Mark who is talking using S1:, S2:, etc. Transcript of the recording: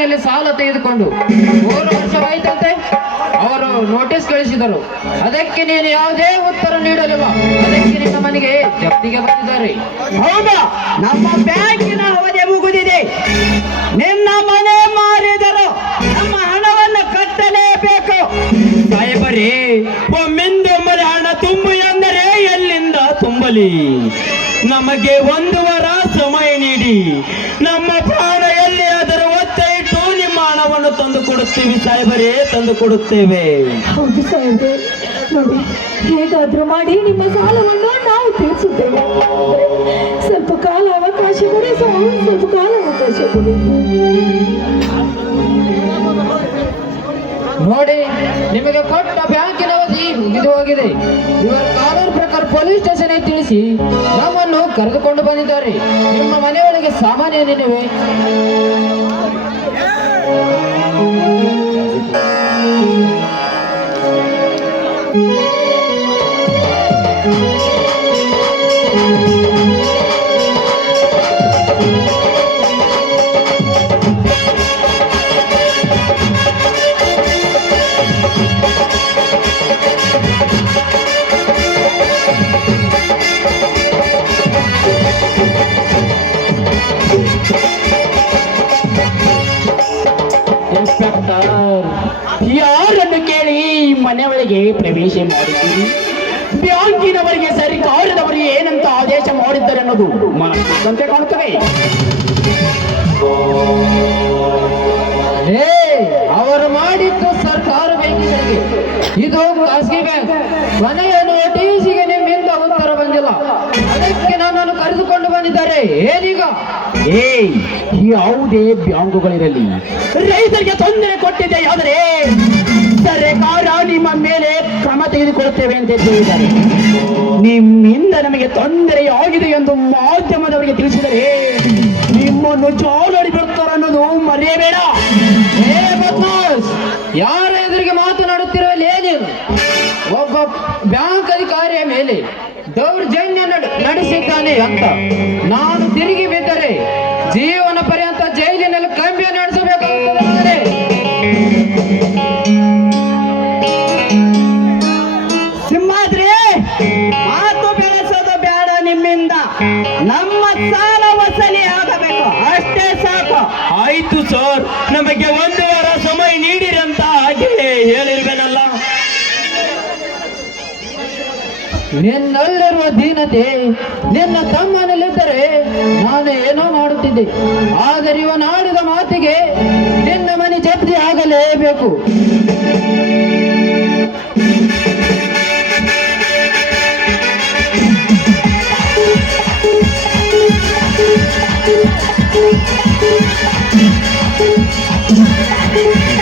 S1: ಬ್ಯಾಂಕಿನಲ್ಲಿ ಸಾಲ ತೆಗೆದುಕೊಂಡು ಮೂರು ವರ್ಷವಾಯಿತಂತೆ? ಅವರು ನೋಟಿಸ್ ಕಳಿಸಿದರು. ಅದಕ್ಕೆ ನೀನು ಯಾವುದೇ ಉತ್ತರ ನೀಡಲಿಲ್ಲ. ಅದಕ್ಕೆ ನಿನ್ನ ಮನೆಗೆ ಜಪ್ತಿಗೆ ಬಂದಿದ್ದಾರೆ.
S2: ಹೌದಾ? ನಮ್ಮ ಬ್ಯಾಂಕಿನ ಅವಧಿ ಮುಗಿದಿದೆ. ನಿನ್ನ ಮನೆ ಮಾರಿದರು ನಮ್ಮ ಹಣವನ್ನು ಕಟ್ಟಲೇಬೇಕು. ಸಾಹೇಬರೇ ಒಮ್ಮೆಂದೊಮ್ಮೆ ಹಣ ತುಂಬು ಎಂದರೆ ಎಲ್ಲಿಂದ ತುಂಬಲಿ? ನಮಗೆ ಒಂದು ವಾರ ಸಮಯ ನೀಡಿ. ತಂದು ಕೊಡುತ್ತೀವಿ ಸಾಹೇಬರೇ ತಂದು ಕೊಡುತ್ತೇವೆ.
S3: ಹೌದು ಸಾಹೇಬ್ರೆ. ನೋಡಿ ಹೇಗಾದ್ರೂ ಮಾಡಿ ನಿಮ್ಮ ಸಾಲವನ್ನು ನಾವು ತೀರಿಸುತ್ತೇವೆ. ಸ್ವಲ್ಪ ಕಾಲ ಅವಕಾಶ ಕೊಡಿ ಸ್ವಾಮಿ ಸ್ವಲ್ಪ ಕಾಲ ಅವಕಾಶ ಕೊಡಿ.
S1: ನೋಡಿ ನಿಮಗೆ ಕೊಟ್ಟ ಬ್ಯಾಂಕಿನ ಅವಧಿ ಮುಗಿದು ಹೋಗಿದೆ. ಇವರ ಕಾನೂನು ಪ್ರಕಾರ ಪೊಲೀಸ್ ಸ್ಟೇಷನ್ ತಿಳಿಸಿ ನಮ್ಮನ್ನು ಕರೆದುಕೊಂಡು ಬಂದಿದ್ದಾರೆ. ನಿಮ್ಮ ಮನೆಯೊಳಗೆ ಸಾಮಾನ್ಯ Thank you.
S2: ಇನ್ಸ್ಪೆಕ್ಟರ್ ಯಾರನ್ನು ಕೇಳಿ ಮನೆ ಒಳಗೆ ಪ್ರವೇಶ ಮಾಡಿದ್ದೀರಿ? ಬ್ಯಾಂಕಿನವರಿಗೆ ಸರ್ಕಾರದವರಿಗೆ ಏನಂತ ಆದೇಶ ಮಾಡಿದ್ದಾರೆ ಅನ್ನೋದು ಮನಸ್ಸಂತೆ ಕಾಣುತ್ತದೆ
S1: ಅವರು ಮಾಡಿದ್ದು ಸರ್ಕಾರ ಬ್ಯಾಂಕಿನಲ್ಲಿ ಇದು ಖಾಸಗಿ ಬ್ಯಾಂಕ್. ಕೊನೆಯ ಕರೆದುಕೊಂಡು ಬಂದಿದ್ದಾರೆ. ಏನೀಗ
S2: ಏ ಯಾವುದೇ ಬ್ಯಾಂಕುಗಳಿರಲಿ. ರೈತರಿಗೆ ತೊಂದರೆ ಕೊಟ್ಟಿದೆ ಆದರೆ ಸರ್ಕಾರ ನಿಮ್ಮ ಮೇಲೆ ಕ್ರಮ ತೆಗೆದುಕೊಳ್ಳುತ್ತೇವೆ ಅಂತ ಹೇಳಿದ್ದಾರೆ. ನಿಮ್ಮಿಂದ ನಮಗೆ ತೊಂದರೆ ಆಗಿದೆ ಎಂದು ಮಾಧ್ಯಮದವರಿಗೆ ತಿಳಿಸಿದರೆ ನಿಮ್ಮನ್ನು ಜೋಲಡಿ ಬಿಡುತ್ತಾರೆ ಅನ್ನೋದು ಮರೆಯಬೇಡ.
S1: ಯಾರ ಎದುರಿಗೆ ಮಾತನಾಡುತ್ತಿರುವಲ್ಲಿ ಲೇನಿ ಒಬ್ಬ ಬ್ಯಾಂಕ್ ಅಧಿಕಾರಿಯ ಮೇಲೆ ದೌರ್ಜನ್ಯ ನಡೆಸಿದ್ದಾನೆ ಅಂತ. ನಾನು ತಿರುಗಿ ಬಿದ್ದರೆ ಜೀವನ ಪರ್ಯಂತ ಜೈಲಿನಲ್ಲಿ ಕಂಬಿ ನಡೆಸಬೇಕಾಗುತ್ತದೆ
S2: ಸಿಂಹಾದ್ರಿ ಮಾತು ಬೆಳೆಸೋದು ಬೇಡ ನಿಮ್ಮಿಂದ. ನಮ್ಮ ಸಾಲ ವಸೂಲಿ ಆಗಬೇಕು. ಅಷ್ಟೇ ಸಾಕು. ಆಯ್ತು ಸರ್ ನಮಗೆ ಒಂದು
S1: ನಿನ್ನಲ್ಲಿರುವ ದೀನತೆ ನಿನ್ನ ತಮ್ಮನಲ್ಲಿದ್ದರೆ ನಾನು ಏನೋ ಮಾಡುತ್ತಿದ್ದೆ. ಆದರೆ ಇವನಾಡಿದ ಮಾತಿಗೆ ನಿನ್ನ ಮನೆ ಜಪ್ತಿ ಆಗಲೇಬೇಕು.